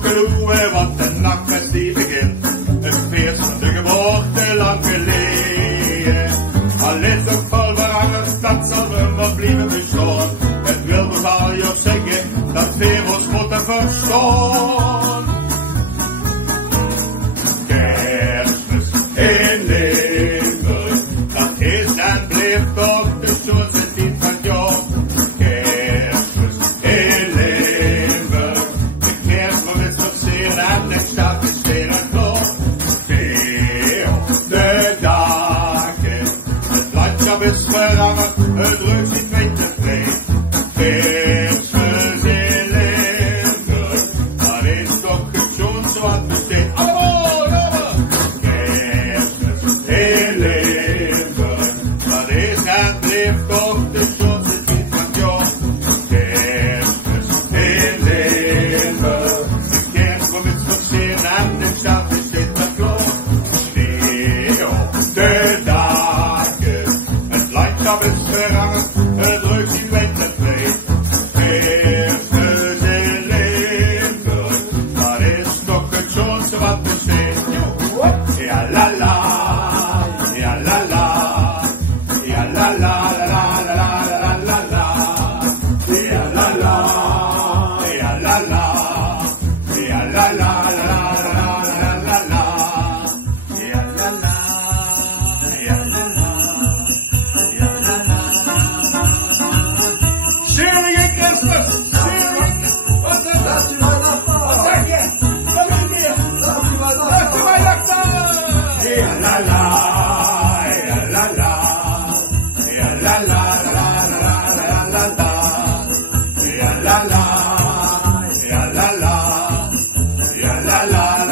koekeloe, want de nachtfeest die begint. Het feest van de geboorte lang geleden. Al is het vol veranderd, dat zal we maar blijven bestaan. Het wil beval je zeggen, dat we ons moeten verstaan. Kerstmis in Limburg, dat is en blijft toch de schoonste tijd van het jaar. Kerstmis in Limburg, de kerstboom is versierd en de stad is weer en klaar. Veel de dagen, het landschap is veranderd, het ruikt niet meer te vreemd. Kerstmis in Limburg, dat is toch het schoonste wat besteedt. Allemaal, jongen! Kerstmis in Limburg, dat is en blijft toch de schoonste tijd van het jaar. Kerstmis in Limburg, de kerstboom is versierd en de stad is weer en klaar. Sneeuw op de dagen, het landschap is veranderd, het ruikt niet meer te vreemd. Kerstmis in Limburg, dat is toch het schoonste wat besteedt. Ja la la, ja la la, ja la la la la la la la la, ja la la, ja la la, ja la la la la la la la la, ja la la, ja la la, ja la la. Selige Christmas, selige. Wat is dat? Wat zeg je? Wat zeg je? Dat is Weihnachten. Ja la la, ja la la, ja la la la la la la la, ja la la, ja la la, ja la la.